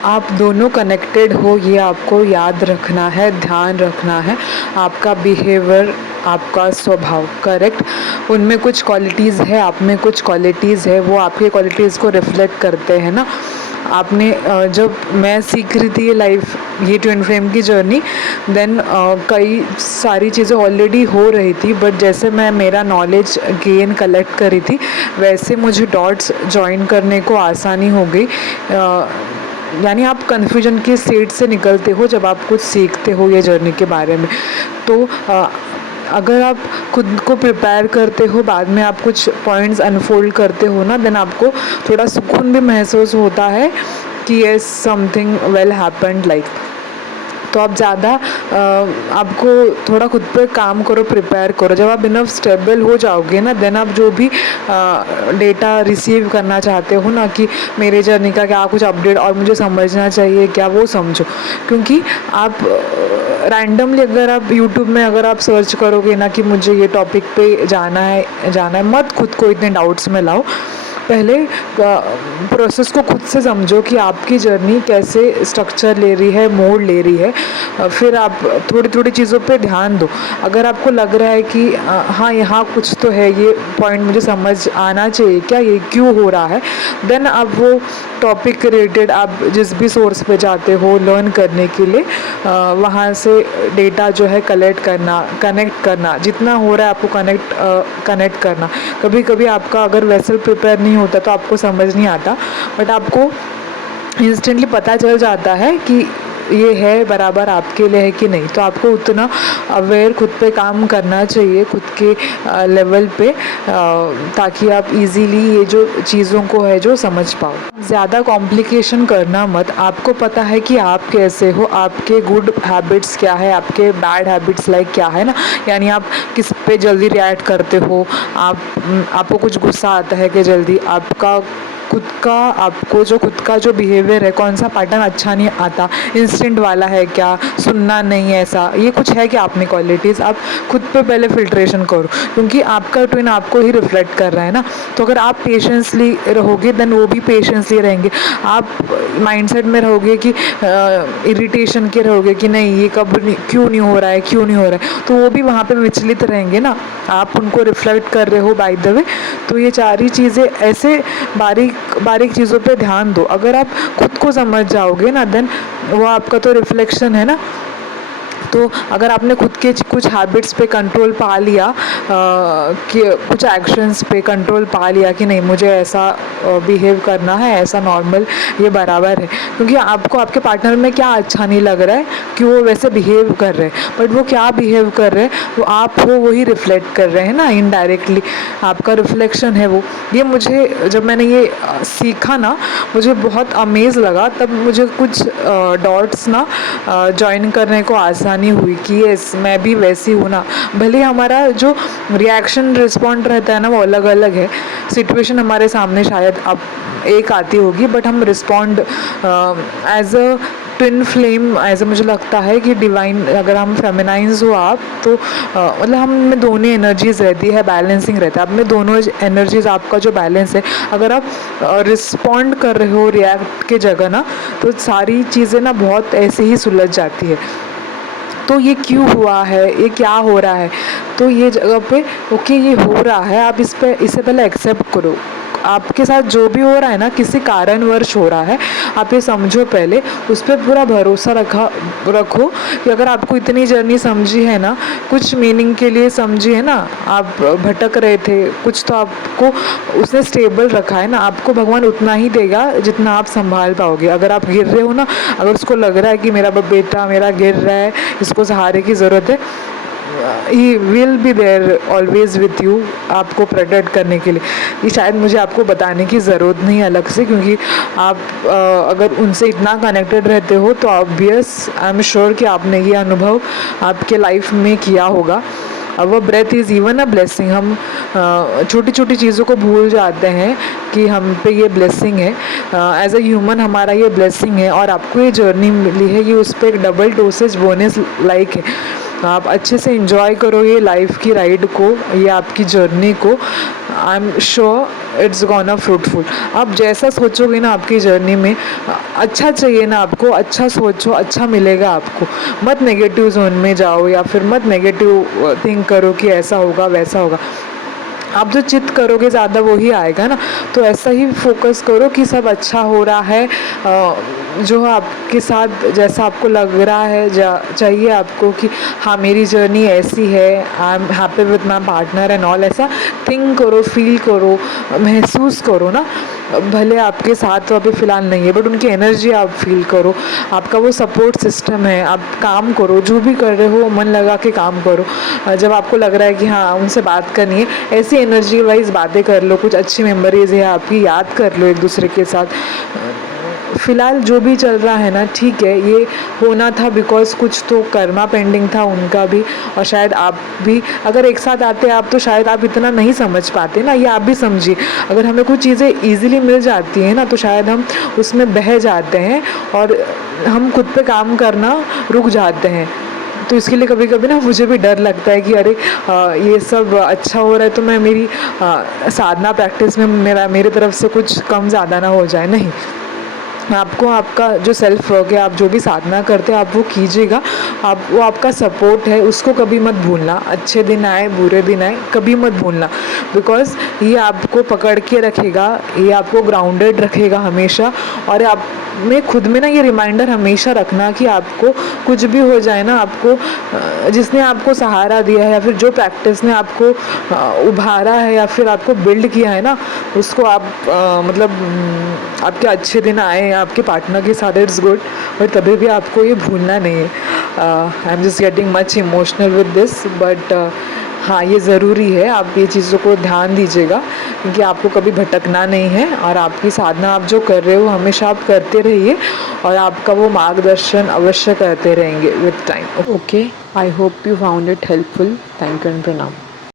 आप दोनों कनेक्टेड हो, ये आपको याद रखना है, ध्यान रखना है। आपका बिहेवियर, आपका स्वभाव, करेक्ट, उनमें कुछ क्वालिटीज़ है, आप में कुछ क्वालिटीज़ है, वो आपके क्वालिटीज़ को रिफ्लेक्ट करते हैं ना। आपने जब मैं सीख रही थी ये लाइफ, ये ट्विन फ्लेम की जर्नी, देन कई सारी चीज़ें ऑलरेडी हो रही थी, बट जैसे मैं मेरा नॉलेज गेन कलेक्ट करी थी, वैसे मुझे डॉट्स जॉइन करने को आसानी हो गई। यानी आप कन्फ्यूजन के स्टेट से निकलते हो जब आप कुछ सीखते हो ये जर्नी के बारे में। तो अगर आप खुद को प्रिपेयर करते हो, बाद में आप कुछ पॉइंट्स अनफोल्ड करते हो ना, देन आपको थोड़ा सुकून भी महसूस होता है कि yes something well happened like. तो आप ज़्यादा आपको थोड़ा खुद पे काम करो, प्रिपेयर करो। जब आप इनफ स्टेबल हो जाओगे ना, देन आप जो भी डेटा रिसीव करना चाहते हो ना, कि मेरे जर्नी का क्या कुछ अपडेट और मुझे समझना चाहिए क्या, वो समझो। क्योंकि आप रैंडमली अगर आप यूट्यूब में अगर आप सर्च करोगे ना कि मुझे ये टॉपिक पे जाना है, मत खुद को इतने डाउट्स में लाओ। पहले प्रोसेस को खुद से समझो कि आपकी जर्नी कैसे स्ट्रक्चर ले रही है, मोड़ ले रही है। फिर आप थोड़ी थोड़ी चीज़ों पे ध्यान दो। अगर आपको लग रहा है कि हाँ यहाँ कुछ तो है, ये पॉइंट मुझे समझ आना चाहिए क्या, ये क्यों हो रहा है, देन आप वो टॉपिक रिलेटेड आप जिस भी सोर्स पे जाते हो लर्न करने के लिए, वहाँ से डेटा जो है कलेक्ट करना, कनेक्ट करना, जितना हो रहा है आपको कनेक्ट करना। कभी कभी आपका अगर वेसल प्रिपेयर नहीं होता तो आपको समझ नहीं आता, बट आपको इंस्टेंटली पता चल जाता है कि ये है बराबर आपके लिए है कि नहीं। तो आपको उतना अवेयर खुद पे काम करना चाहिए, खुद के लेवल पे, ताकि आप इजीली ये जो चीज़ों को है जो समझ पाओ। ज़्यादा कॉम्प्लिकेशन करना मत। आपको पता है कि आप कैसे हो, आपके गुड हैबिट्स क्या है, आपके बैड हैबिट्स लाइक क्या है ना। यानी आप किस पे जल्दी रिएक्ट करते हो, आपको कुछ गुस्सा आता है कि जल्दी, आपका खुद का जो बिहेवियर है, कौन सा पैटर्न अच्छा नहीं आता, इंस्टेंट वाला है क्या, सुनना नहीं, ऐसा ये कुछ है कि आप में क्वालिटीज़। आप खुद पे पहले फिल्ट्रेशन करो, क्योंकि आपका ट्विन आपको ही रिफ्लेक्ट कर रहा है ना। तो अगर आप पेशेंसली रहोगे, देन वो भी पेशेंसली रहेंगे। आप माइंडसेट में रहोगे कि इरिटेशन के रहोगे कि नहीं ये क्यों नहीं हो रहा है, क्यों नहीं हो रहा है, तो वो भी वहाँ पे विचलित रहेंगे ना। आप उनको रिफ्लेक्ट कर रहे हो बाय द वे। तो ये सारी चीज़ें ऐसे बारीक बारीक चीज़ों पे ध्यान दो। अगर आप खुद को समझ जाओगे ना, देन वो आपका तो रिफ्लेक्शन है ना। तो अगर आपने खुद के कुछ हैबिट्स पे कंट्रोल पा लिया, कि कुछ एक्शंस पे कंट्रोल पा लिया कि नहीं मुझे ऐसा बिहेव करना है, ऐसा नॉर्मल ये बराबर है, क्योंकि आपको आपके पार्टनर में क्या अच्छा नहीं लग रहा है कि वो वैसे बिहेव कर रहे हैं, बट वो क्या बिहेव कर रहे हैं वो आप हो, वही रिफ्लेक्ट कर रहे हैं ना, इनडायरेक्टली आपका रिफ्लेक्शन है वो। ये मुझे जब मैंने ये सीखा ना, मुझे बहुत अमेज लगा। तब मुझे कुछ डॉट्स ना जॉइन करने को आसानी हुई कि यस मैं भी वैसी हूँ ना। भले हमारा जो रिएक्शन रिस्पॉन्ड रहता है ना वो अलग अलग है, सिचुएशन हमारे सामने शायद अब एक आती होगी, बट हम respond as a twin flame, ऐसा मुझे लगता है कि डिवाइन, अगर हम फेमिनाइंस हो आप, तो मतलब हम में दोनों एनर्जीज रहती है, बैलेंसिंग रहता है। अब में दोनों एनर्जीज आपका जो बैलेंस है, अगर आप रिस्पॉन्ड कर रहे हो रिएक्ट के जगह ना, तो सारी चीज़ें ना बहुत ऐसे ही सुलझ जाती है। तो ये क्यों हुआ है, ये क्या हो रहा है, तो ये जगह पे ओके ये हो रहा है, आप इससे पहले एक्सेप्ट करो। आपके साथ जो भी हो रहा है ना, किसी कारणवश हो रहा है, आप ये समझो पहले, उस पर पूरा भरोसा रखो कि अगर आपको इतनी जर्नी समझी है ना, कुछ मीनिंग के लिए समझी है ना, आप भटक रहे थे कुछ, तो आपको उसने स्टेबल रखा है ना। आपको भगवान उतना ही देगा जितना आप संभाल पाओगे। अगर आप गिर रहे हो ना, अगर उसको लग रहा है कि मेरा बेटा मेरा गिर रहा है, इसको सहारे की ज़रूरत है, he will be there always with you, आपको प्रोटेक्ट करने के लिए। ये शायद मुझे आपको बताने की ज़रूरत नहीं अलग से, क्योंकि आप अगर उनसे इतना कनेक्टेड रहते हो तो ऑब्वियस आई एम श्योर कि आपने ये अनुभव आपके लाइफ में किया होगा। वो breath is even a blessing. हम छोटी छोटी चीज़ों को भूल जाते हैं कि हम पे ये ब्लेसिंग है, एज अ ह्यूमन हमारा ये ब्लेसिंग है, और आपको ये जर्नी मिली है, ये उस पर एक डबल डोसेज बोनस लाइक है। आप अच्छे से एंजॉय करो ये लाइफ की राइड को, ये आपकी जर्नी को। I am sure it's gonna fruitful. आप जैसा सोचोगे ना आपकी जर्नी में, अच्छा चाहिए ना आपको, अच्छा सोचो, अच्छा मिलेगा आपको। मत नेगेटिव जोन में जाओ या फिर मत नेगेटिव थिंक करो कि ऐसा होगा वैसा होगा। आप जो चित करोगे ज़्यादा वही आएगा ना। तो ऐसा ही फोकस करो कि सब अच्छा हो रहा है, जो आपके साथ जैसा आपको लग रहा है चाहिए आपको कि हाँ मेरी जर्नी ऐसी है, I am happy with my partner and all, ऐसा थिंक करो, फील करो, महसूस करो ना। भले आपके साथ तो अभी फ़िलहाल नहीं है बट उनकी एनर्जी आप फील करो, आपका वो सपोर्ट सिस्टम है। आप काम करो, जो भी कर रहे हो मन लगा के काम करो। जब आपको लग रहा है कि हाँ उनसे बात करनी है, ऐसी एनर्जी वाइज बातें कर लो, कुछ अच्छी मेमोरीज है आपकी, याद कर लो एक दूसरे के साथ। फ़िलहाल जो भी चल रहा है ना ठीक है, ये होना था बिकॉज कुछ तो कर्मा पेंडिंग था उनका भी, और शायद आप भी अगर एक साथ आते आप तो शायद आप इतना नहीं समझ पाते ना। ये आप भी समझिए, अगर हमें कुछ चीज़ें ईजिली मिल जाती हैं ना तो शायद हम उसमें बह जाते हैं और हम खुद पे काम करना रुक जाते हैं। तो इसके लिए कभी कभी ना मुझे भी डर लगता है कि अरे ये सब अच्छा हो रहा है तो मैं मेरी साधना प्रैक्टिस में मेरे तरफ से कुछ कम ज़्यादा ना हो जाए। नहीं, आपको आपका जो सेल्फ वर्क है, आप जो भी साधना करते हैं आप वो कीजिएगा। आप वो आपका सपोर्ट है, उसको कभी मत भूलना। अच्छे दिन आए बुरे दिन आए कभी मत भूलना, बिकॉज़ ये आपको पकड़ के रखेगा, ये आपको ग्राउंडेड रखेगा हमेशा। और आप में खुद में ना ये रिमाइंडर हमेशा रखना कि आपको कुछ भी हो जाए ना, आपको जिसने आपको सहारा दिया है या फिर जो प्रैक्टिस ने आपको उभारा है या फिर आपको बिल्ड किया है ना, उसको आप मतलब आपके अच्छे दिन आए आपके पार्टनर के साथ, इट्स गुड, बट तभी भी आपको ये भूलना नहीं है। I am just getting much emotional with this, but हाँ ये ज़रूरी है, आप ये चीज़ों को ध्यान दीजिएगा क्योंकि आपको कभी भटकना नहीं है। और आपकी साधना आप जो कर रहे हो हमेशा आप करते रहिए और आपका वो मार्गदर्शन अवश्य करते रहेंगे with time. Okay, I hope you found it helpful. Thank you and प्रणाम।